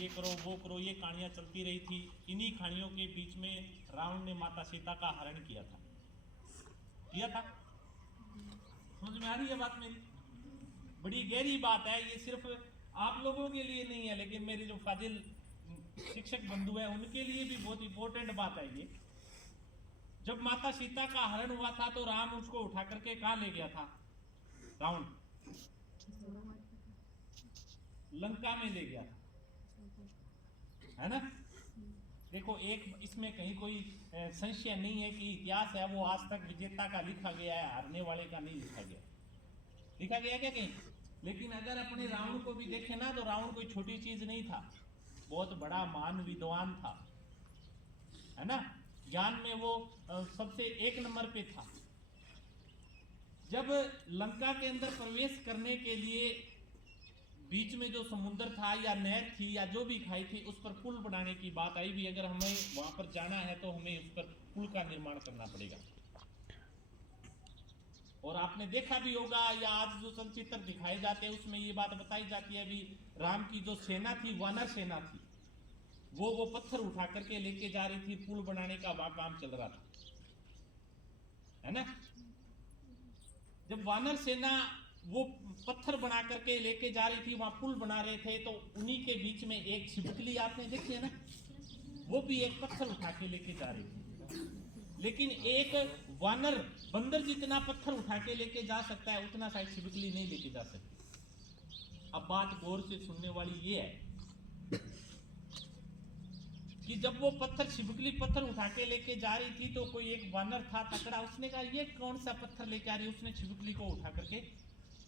ये करो वो करो, ये कहानियां चलती रही थी। इन्हीं कहानियों के बीच में रावण ने माता सीता का हरण किया था। समझ में आ रही है बात मेरी? बड़ी गहरी बात है ये, सिर्फ आप लोगों के लिए नहीं है, लेकिन मेरे जो फाजिल शिक्षक बंधु है उनके लिए भी बहुत इंपॉर्टेंट बात है ये। जब माता सीता का हरण हुआ था तो राम उसको उठा करके कहां ले गया था? रावण लंका में ले गया था, है ना? देखो, एक इसमें कहीं कोई संशय नहीं है कि इतिहास है वो आज तक विजेता का लिखा गया है, हारने वाले का नहीं लिखा गया। लिखा गया क्या कहीं? लेकिन अगर अपने रावण को भी देखें ना, तो रावण कोई छोटी चीज नहीं था, बहुत बड़ा महान विद्वान था, है ना? ज्ञान में वो सबसे एक नंबर पे था। जब लंका के अंदर प्रवेश करने के लिए बीच में जो समुद्र था या नहर थी या जो भी खाई थी, उस पर पुल बनाने की बात आई भी। अगर हमें वहां पर जाना है तो हमें उस पर पुल का निर्माण करना पड़ेगा। और आपने देखा भी होगा, या आज जो चलचित्र दिखाए जाते हैं उसमें ये बात बताई जाती है अभी, राम की जो सेना थी, वानर सेना थी, वो पत्थर उठा करके लेके जा रही थी, पुल बनाने का वहां काम चल रहा था, है ना? जब वानर सेना वो पत्थर बना करके लेके जा रही थी, वहां पुल बना रहे थे, तो उन्हीं के बीच में एक छिपकली आपने देखी है ना, वो भी एक पत्थर उठा के लेके जा रही थी। लेकिन एक वानर बंदर जितना पत्थर उठा के लेके जा सकता है, उतना शायद छिपकली नहीं लेके जा सकती। अब बात गौर से सुनने वाली ये है कि जब वो छिपकली पत्थर उठा के लेके जा रही थी, तो कोई एक वानर था तकड़ा, उसने कहा ये कौन सा पत्थर लेके आ रही है? उसने छिपकली को उठा करके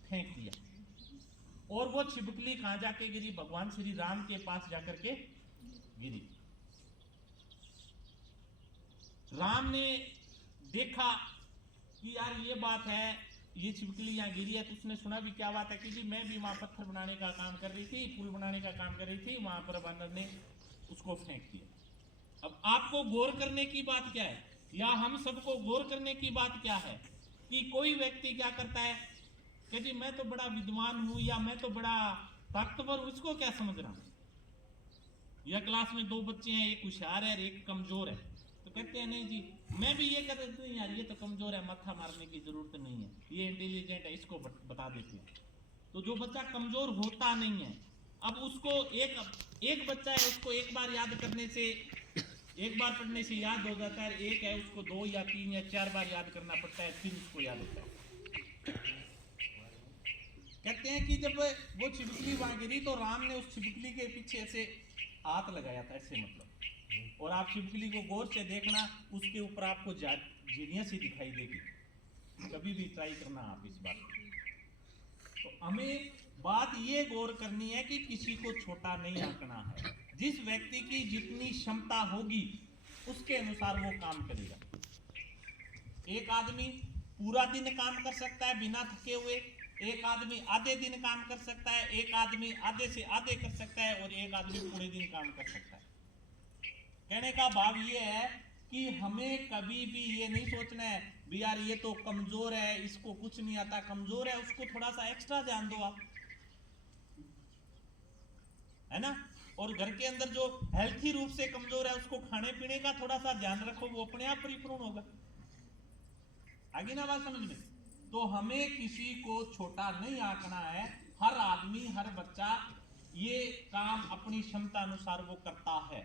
फेंक दिया, और वो छिपकली कहां जाके गिरी? भगवान श्री राम के पास जाकर के गिरी। राम ने देखा कि यार ये बात है, ये छिपकली यहाँ गिरी है, तो उसने सुना भी क्या बात है कि जी मैं भी वहां पत्थर बनाने का काम कर रही थी, पुल बनाने का काम कर रही थी, वहां पर वानर ने उसको फेंक दिया। अब आपको गौर करने की बात क्या है, या हम सबको गौर करने की बात क्या है, कि कोई व्यक्ति क्या करता है कि जी मैं तो बड़ा विद्वान हूं, या मैं तो बड़ा ताकतवर हूं, इसको क्या समझ रहा हूं? या क्लास में दो बच्चे हैं, एक होशियार है और एक कमजोर है, तो कहते हैं नहीं जी मैं भी ये कर देती हूँ, यार ये तो कमजोर है, मत्था मारने की जरूरत नहीं है, ये इंटेलिजेंट है, इसको बता देते हैं। तो जो बच्चा कमजोर होता नहीं है, अब उसको एक बच्चा है, उसको एक बार याद करने से, एक बार पढ़ने से याद हो जाता है, एक है उसको 2 या 3 या 4 बार याद करना पड़ता है, फिर उसको याद होता है। कहते हैं कि जब वो छिपकली वहां गिरी, तो राम ने उस छिपकली के पीछे से हाथ लगाया था, ऐसे मतलब। और आप छिपकली को गौर से देखना, उसके ऊपर आपको झिड़ियां सी दिखाई देगी, कभी भी ट्राई करना आप इस बात को। तो हमें बात ये गौर करनी है कि किसी को छोटा नहीं आंकना है, जिस व्यक्ति की जितनी क्षमता होगी उसके अनुसार वो काम करेगा। एक आदमी पूरा दिन काम कर सकता है बिना थके हुए, एक आदमी आधे दिन काम कर सकता है, एक आदमी आधे से आधे कर सकता है, और एक आदमी पूरे दिन काम कर सकता है। कहने का भाव ये है कि हमें कभी भी ये नहीं सोचना है भी यार ये तो कमजोर है, इसको कुछ नहीं आता, कमजोर है उसको थोड़ा सा एक्स्ट्रा ध्यान दो आप, है ना? और घर के अंदर जो हेल्थी रूप से कमजोर है, उसको खाने पीने का थोड़ा सा ध्यान रखो, वो अपने आप परिपूर्ण होगा। आगे ना बात समझ में? तो हमें किसी को छोटा नहीं आंकना है, हर आदमी हर बच्चा ये काम अपनी क्षमता अनुसार वो करता है।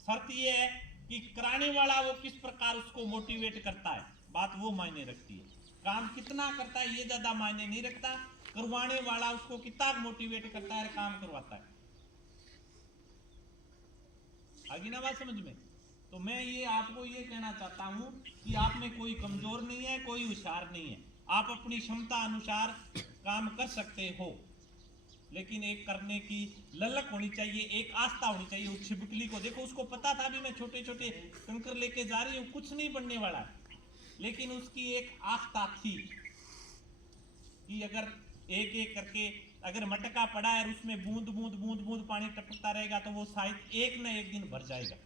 शर्त ये है कि कराने वाला वो किस प्रकार उसको मोटिवेट करता है, बात वो मायने रखती है। काम कितना करता है ये ज्यादा मायने नहीं रखता, करवाने वाला उसको कितना मोटिवेट करता है, काम करवाता है। आगे ना बात समझ में? तो मैं ये आपको ये कहना चाहता हूं कि आप में कोई कमजोर नहीं है, कोई होशियार नहीं है, आप अपनी क्षमता अनुसार काम कर सकते हो, लेकिन एक करने की ललक होनी चाहिए, एक आस्था होनी चाहिए। उस छिपकली को देखो, उसको पता था भी मैं छोटे छोटे कंकर लेके जा रही हूँ, कुछ नहीं बनने वाला, लेकिन उसकी एक आस्था थी कि अगर एक एक करके अगर मटका पड़ा है और उसमें बूंद बूंद बूंद बूंद पानी टपकता रहेगा, तो वो शायद एक न एक दिन भर जाएगा,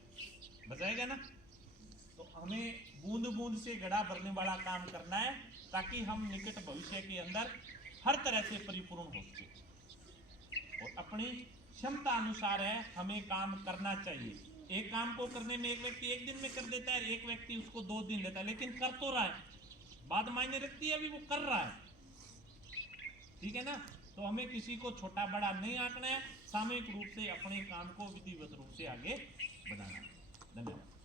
बचाएगा ना? तो हमें बूंद बूंद से घड़ा भरने वाला काम करना है, ताकि हम निकट भविष्य के अंदर हर तरह से परिपूर्ण हो सके और अपनी क्षमता अनुसार है, हमें काम करना चाहिए। एक काम को करने में एक व्यक्ति 1 दिन में कर देता है, एक व्यक्ति उसको 2 दिन देता है, लेकिन कर तो रहा है, बात मायने रखती है, अभी वो कर रहा है, ठीक है ना। तो हमें किसी को छोटा बड़ा नहीं आंकना है, सामूहिक रूप से अपने काम को विधिवत रूप से आगे बढ़ाना है। धन्यवाद।